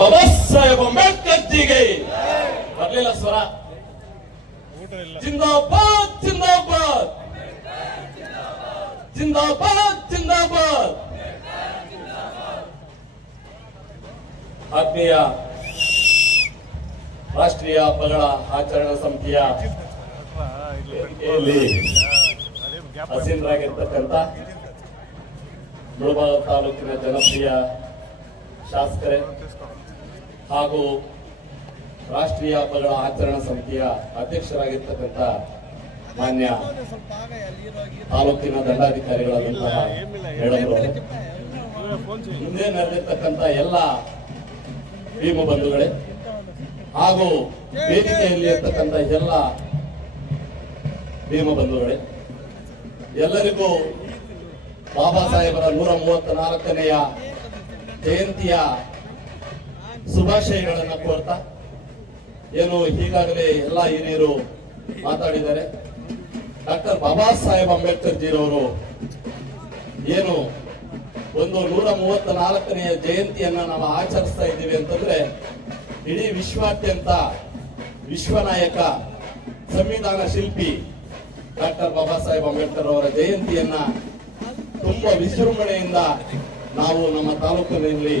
ಬಾಬಾ ಸಾಹೇಬ್ ಅಂಬೇಡ್ಕರ್ ಜಿಗೆ ಬರ್ಲಿಲ್ಲ ಸ್ವರ. ಜಿಂದಾಬಾದ್ ಜಿಂದಾಬಾದ್ ಜಿಂದಾಬಾದ್ ಜಿಂದಾಬಾದ್. ಆತ್ಮೀಯ ರಾಷ್ಟ್ರೀಯ ಹಬ್ಬಗಳ ಆಚರಣಾ ಸಮಿತಿಯ ಹಸೀನರಾಗಿರ್ತಕ್ಕಂಥ ಮುಳಬಾಗ ತಾಲೂಕಿನ ಜನಪ್ರಿಯ ಶಾಸಕರೇ ಹಾಗೂ ರಾಷ್ಟ್ರೀಯ ಹಬ್ಬಗಳ ಆಚರಣಾ ಸಮಿತಿಯ ಅಧ್ಯಕ್ಷರಾಗಿರ್ತಕ್ಕಂಥ ಮಾನ್ಯ ತಾಲೂಕಿನ ದಂಡಾಧಿಕಾರಿಗಳಾದಂತಹ ಮೇಡಮ್ರವರು, ಮುಂದೆ ನಡೆದಿರ್ತಕ್ಕಂಥ ಎಲ್ಲ ಭೀಮ ಬಂಧುಗಳೇ ಹಾಗೂ ವೇದಿಕೆಯಲ್ಲಿ ಇರ್ತಕ್ಕಂಥ ಎಲ್ಲ ಭೀಮ ಬಂಧುಗಳೇ, ಎಲ್ಲರಿಗೂ ಬಾಬಾ ಸಾಹೇಬರ 134ನೆಯ ಜಯಂತಿಯ ಶುಭಾಶಯಗಳನ್ನು ಕೋರ್ತಾ, ಏನು ಈಗಾಗಲೇ ಎಲ್ಲ ಹಿರಿಯರು ಮಾತಾಡಿದ್ದಾರೆ. ಡಾಕ್ಟರ್ ಬಾಬಾ ಸಾಹೇಬ್ ಅಂಬೇಡ್ಕರ್ ಜಿರವರು ಏನು ಒಂದು 134ನೆಯ ಜಯಂತಿಯನ್ನ ನಾವು ಆಚರಿಸ್ತಾ ಇದ್ದೀವಿ ಅಂತಂದ್ರೆ, ಇಡೀ ವಿಶ್ವಾದ್ಯಂತ ವಿಶ್ವನಾಯಕ ಸಂವಿಧಾನ ಶಿಲ್ಪಿ ಡಾಕ್ಟರ್ ಬಾಬಾ ಸಾಹೇಬ್ ಅಂಬೇಡ್ಕರ್ ಅವರ ಜಯಂತಿಯನ್ನ ತುಂಬಾ ವಿಜೃಂಭಣೆಯಿಂದ ನಾವು ನಮ್ಮ ತಾಲೂಕಿನಲ್ಲಿ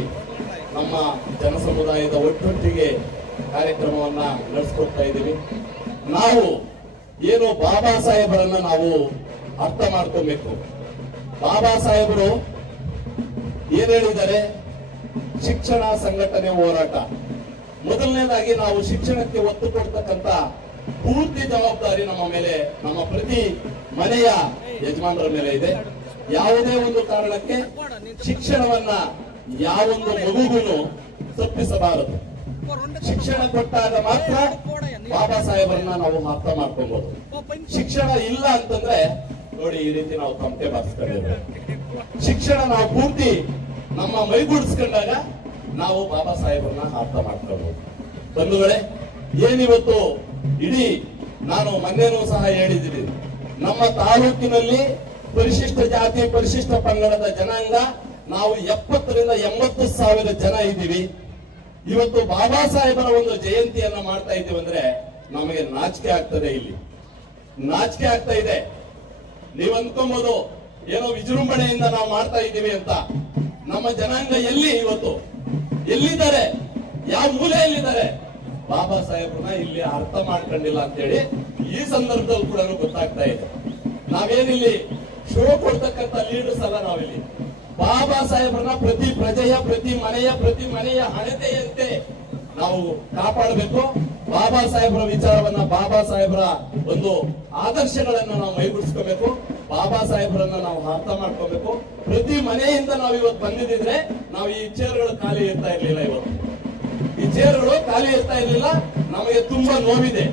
ನಮ್ಮ ಜನಸಮುದಾಯದ ಒಟ್ಟೊಟ್ಟಿಗೆ ಕಾರ್ಯಕ್ರಮವನ್ನ ನಡೆಸಿಕೊಡ್ತಾ ಇದ್ದೀವಿ. ನಾವು ಏನು ಬಾಬಾ ಸಾಹೇಬರನ್ನ ನಾವು ಅರ್ಥ ಮಾಡ್ಕೋಬೇಕು. ಬಾಬಾ ಸಾಹೇಬರು ಏನ್ ಹೇಳಿದ್ದಾರೆ? ಶಿಕ್ಷಣ, ಸಂಘಟನೆ, ಹೋರಾಟ. ಮೊದಲನೇದಾಗಿ ನಾವು ಶಿಕ್ಷಣಕ್ಕೆ ಒತ್ತು ಕೊಡ್ತಕ್ಕಂಥ ಪೂರ್ತಿ ಜವಾಬ್ದಾರಿ ನಮ್ಮ ಮೇಲೆ, ನಮ್ಮ ಪ್ರತಿ ಮನೆಯ ಯಜಮಾನರ ಮೇಲೆ ಇದೆ. ಯಾವುದೇ ಒಂದು ಕಾರಣಕ್ಕೆ ಶಿಕ್ಷಣವನ್ನ ಯಾವೊಂದು ಮಗುಗೂ ತಪ್ಪಿಸಬಾರದು. ಶಿಕ್ಷಣ ಕೊಟ್ಟಾಗ ಮಾತ್ರ ಬಾಬಾ ಸಾಹೇಬರನ್ನ ನಾವು ಅರ್ಥ ಮಾಡ್ಕೊಬಹುದು. ಶಿಕ್ಷಣ ಇಲ್ಲ ಅಂತಂದ್ರೆ ನೋಡಿ, ಈ ರೀತಿ ನಾವು ತಮಟೆ ಬಾರಿಸ್ಕೊಂಡಿದ್ದೇವೆ. ಶಿಕ್ಷಣ ನಾವು ಪೂರ್ತಿ ನಮ್ಮ ಮೈಗೂಡಿಸ್ಕೊಂಡಾಗ ನಾವು ಬಾಬಾ ಸಾಹೇಬರನ್ನ ಅರ್ಥ ಮಾಡ್ಕೊಬಹುದು. ಬಂಧುಗಳೇ, ಏನಿವತ್ತು ಇಡೀ ನಾನು ಮೊನ್ನೆನೂ ಸಹ ಹೇಳಿದ್ದೀನಿ, ನಮ್ಮ ತಾಲೂಕಿನಲ್ಲಿ ಪರಿಶಿಷ್ಟ ಜಾತಿ ಪರಿಶಿಷ್ಟ ಪಂಗಡದ ಜನಾಂಗ ನಾವು 70ರಿಂದ 80 ಸಾವಿರ ಜನ ಇದ್ದೀವಿ. ಇವತ್ತು ಬಾಬಾ ಸಾಹೇಬರ ಒಂದು ಜಯಂತಿಯನ್ನ ಮಾಡ್ತಾ ಇದ್ದೀವಿ ಅಂದ್ರೆ ನಮಗೆ ನಾಚಿಕೆ ಆಗ್ತದೆ. ಇಲ್ಲಿ ನಾಚಿಕೆ ಆಗ್ತಾ ಇದೆ. ನೀವು ಅಂದ್ಕೊಬಹುದು ಏನೋ ವಿಜೃಂಭಣೆಯಿಂದ ನಾವು ಮಾಡ್ತಾ ಇದ್ದೀವಿ ಅಂತ. ನಮ್ಮ ಜನಾಂಗ ಎಲ್ಲಿ ಇವತ್ತು ಎಲ್ಲಿದ್ದಾರೆ? ಯಾವ ಮೂಲೆಯಲ್ಲಿದ್ದಾರೆ? ಬಾಬಾ ಸಾಹೇಬ್ರನ್ನ ಇಲ್ಲಿ ಅರ್ಥ ಮಾಡ್ಕೊಂಡಿಲ್ಲ ಅಂತೇಳಿ ಈ ಸಂದರ್ಭದಲ್ಲಿ ಕೂಡ ಗೊತ್ತಾಗ್ತಾ ಇದೆ. ನಾವೇನಿಲ್ಲಿ ಶೋ ಕೊಡ್ತಕ್ಕಂಥ ಲೀಡರ್ಸ್ ಅಲ್ಲ. ನಾವಿಲ್ಲಿ ಬಾಬಾ ಸಾಹೇಬ್ರನ್ನ ಪ್ರತಿ ಪ್ರಜೆಯ, ಪ್ರತಿ ಮನೆಯ ಹಣತೆಯಂತೆ ನಾವು ಕಾಪಾಡಬೇಕು. ಬಾಬಾ ಸಾಹೇಬ್ರ ವಿಚಾರವನ್ನ, ಬಾಬಾ ಸಾಹೇಬ್ರ ಒಂದು ಆದರ್ಶಗಳನ್ನ ನಾವು ಮೈಗೂಡಿಸ್ಕೋಬೇಕು. ಬಾಬಾ ಸಾಹೇಬ್ರನ್ನ ನಾವು ಅರ್ಥ ಮಾಡ್ಕೋಬೇಕು. ಪ್ರತಿ ಮನೆಯಿಂದ ನಾವು ಇವತ್ತು ಬಂದಿದ್ರೆ ನಾವು ಈ ಚೇರ್ಗಳು ಖಾಲಿ ಇರ್ತಾ ಇರ್ಲಿಲ್ಲ. ಇವತ್ತು ಈ ಚೇರ್ಗಳು ಖಾಲಿ ಇರ್ತಾ ಇರ್ಲಿಲ್ಲ. ನಮಗೆ ತುಂಬಾ ನೋವಿದೆ.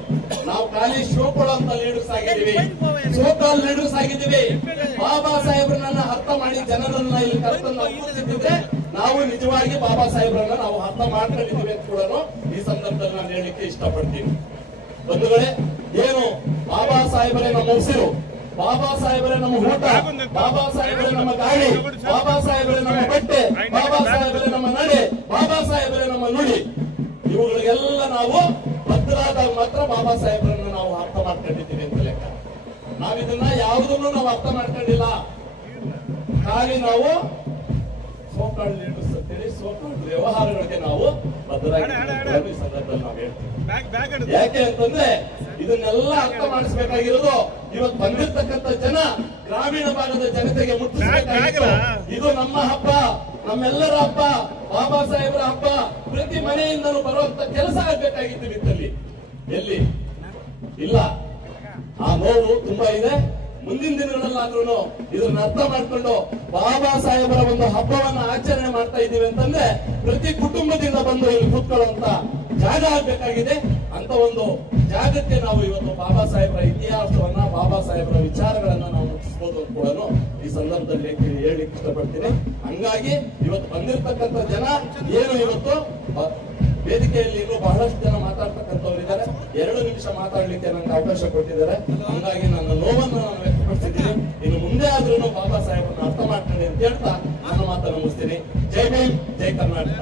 ನಾವು ಖಾಲಿ ಶೋ ಕೊಡುವಂತ ಲೀಡರ್ಸ್ ಆಗಿದ್ದೀವಿ, ಸೋಕಾಲ್ ಲೀಡರ್ಸ್ ಆಗಿದ್ದೀವಿ. ಬಾಬಾ ಸಾಹೇಬ್ರನ್ನ ಅರ್ಥ ಮಾಡಿ ಜನರನ್ನ ಇಲ್ಲಿ ಕರ್ತನ್ನ ಕೂರಿಸಿದ್ರೆ ನಾವು ನಿಜವಾಗಿ ಬಾಬಾ ಸಾಹೇಬ್ರನ್ನ ನಾವು ಅರ್ಥ ಮಾಡ್ಕೊಂಡಿದ್ದೀವಿ ಅಂತ ಕೂಡ ಈ ಸಂದರ್ಭದಲ್ಲಿ ನಾನು ಹೇಳಲಿಕ್ಕೆ ಇಷ್ಟಪಡ್ತೀನಿ. ಬಂಧುಗಳೇ, ಏನು ಬಾಬಾ ಸಾಹೇಬರೇ ನಮ್ಮ ಉಸಿರು, ಬಾಬಾ ಸಾಹೇಬರೇ ನಮ್ಮ ಊಟ, ಬಾಬಾ ಸಾಹೇಬರೇ ನಮ್ಮ ಗಾಳಿ, ಬಾಬಾ ಸಾಹೇಬರೇ ನಮ್ಮ ಬಟ್ಟೆ, ಬಾಬಾ ಸಾಹೇಬರೇ ನಮ್ಮ ನಡೆ, ಬಾಬಾ ಸಾಹೇಬರೇ ನಮ್ಮ ನುಡಿ. ಇವುಗಳಿಗೆಲ್ಲ ನಾವು ಭದ್ರಾದಾಗ ಮಾತ್ರ ಬಾಬಾ ಸಾಹೇಬರನ್ನು ನಾವು ಅರ್ಥ ಮಾಡ್ಕೊಂಡಿದ್ದೀವಿ ಅಂತ ಲೆಕ್ಕ. ನಾವಿದನ್ನ ಯಾವುದನ್ನು ನಾವು ಅರ್ಥ ಮಾಡ್ಕೊಂಡಿಲ್ಲ. ಖಾಲಿ ನಾವು ಸೋಕಾಳ್ ಲೀಡರ್ಸ್ ಅಂತೇಳಿ ಸೋಕಾಳ್ ವ್ಯವಹಾರಗಳಿಗೆ ನಾವು ಭದ್ರಾಗಿ ಸಂದರ್ಭದಲ್ಲಿ ನಾವು ಹೇಳ್ತೀವಿ. ಯಾಕೆ ಅಂತಂದ್ರೆ ಇದನ್ನೆಲ್ಲ ಅರ್ಥ ಮಾಡಿಸಬೇಕಾಗಿರೋದು ಇವತ್ತು ಬಂದಿರ್ತಕ್ಕಂಥ ಜನ, ಗ್ರಾಮೀಣ ಭಾಗದ ಜನತೆಗೆ ಮುಟ್ಟಿಸಬೇಕಾಗಿತ್ತು. ಇದು ನಮ್ಮ ಹಬ್ಬ, ನಮ್ಮೆಲ್ಲರ ಹಬ್ಬ, ಬಾಬಾ ಸಾಹೇಬರ ಹಬ್ಬ. ಪ್ರತಿ ಮನೆಯಿಂದಲೂ ಬರುವಂತ ಕೆಲಸ ಆಗ್ಬೇಕಾಗಿತ್ತು. ಇತ್ತಲ್ಲಿ ಎಲ್ಲಿ ಇಲ್ಲ. ಆ ನೋವು ತುಂಬಾ ಇದೆ. ಮುಂದಿನ ದಿನಗಳಲ್ಲಾದ್ರೂ ಇದನ್ನ ಅರ್ಥ ಮಾಡ್ಕೊಂಡು ಬಾಬಾ ಸಾಹೇಬರ ಒಂದು ಹಬ್ಬವನ್ನ ಆಚರಣೆ ಮಾಡ್ತಾ ಇದ್ದೀವಿ ಅಂತಂದ್ರೆ ಪ್ರತಿ ಕುಟುಂಬದಿಂದ ಬಂದು ಇಲ್ಲಿ ಕೂತ್ಕೊಳ್ಳುವಂತ ಜಾಗ ಆಗ್ಬೇಕಾಗಿದೆ. ಅಂತ ಒಂದು ಜಾಗಕ್ಕೆ ನಾವು ಇವತ್ತು ಬಾಬಾ ಸಾಹೇಬರ ಇತಿಹಾಸವನ್ನ, ಬಾಬಾ ಸಾಹೇಬರ ವಿಚಾರಗಳನ್ನ ನಾವು ಮುಟ್ಟಿಸಬಹುದು ಅಂತ ಕೂಡ ಈ ಸಂದರ್ಭದಲ್ಲಿ ಹೇಳಲಿಕ್ಕೆ ಇಷ್ಟಪಡ್ತೀನಿ. ಹಂಗಾಗಿ ಇವತ್ತು ಬಂದಿರತಕ್ಕಂತ ಜನ ಏನು ಇವತ್ತು ವೇದಿಕೆಯಲ್ಲಿ ಇನ್ನೂ ಬಹಳಷ್ಟು ಜನ ಮಾತಾಡ್ತಕ್ಕಂಥವ್ರು ಇದ್ದಾರೆ. 2 ನಿಮಿಷ ಮಾತಾಡ್ಲಿಕ್ಕೆ ನನಗೆ ಅವಕಾಶ ಕೊಟ್ಟಿದ್ದಾರೆ. ಹಂಗಾಗಿ ನನ್ನ ನೋವನ್ನು ನಾನು ವ್ಯಕ್ತಪಡಿಸಿದ್ದೀನಿ. ಇನ್ನು ಮುಂದೆ ಆದ್ರೂ ಬಾಬಾ ಸಾಹೇಬರನ್ನ ಅರ್ಥ ಮಾಡ್ಕೊಂಡು ಅಂತ ಹೇಳ್ತಾ ನನ್ನ ಮಾತನ್ನು ಮುಗಿಸ್ತೀನಿ. ಜೈ ಭೀಮ್, ಜೈ ಕರ್ನಾಟಕ.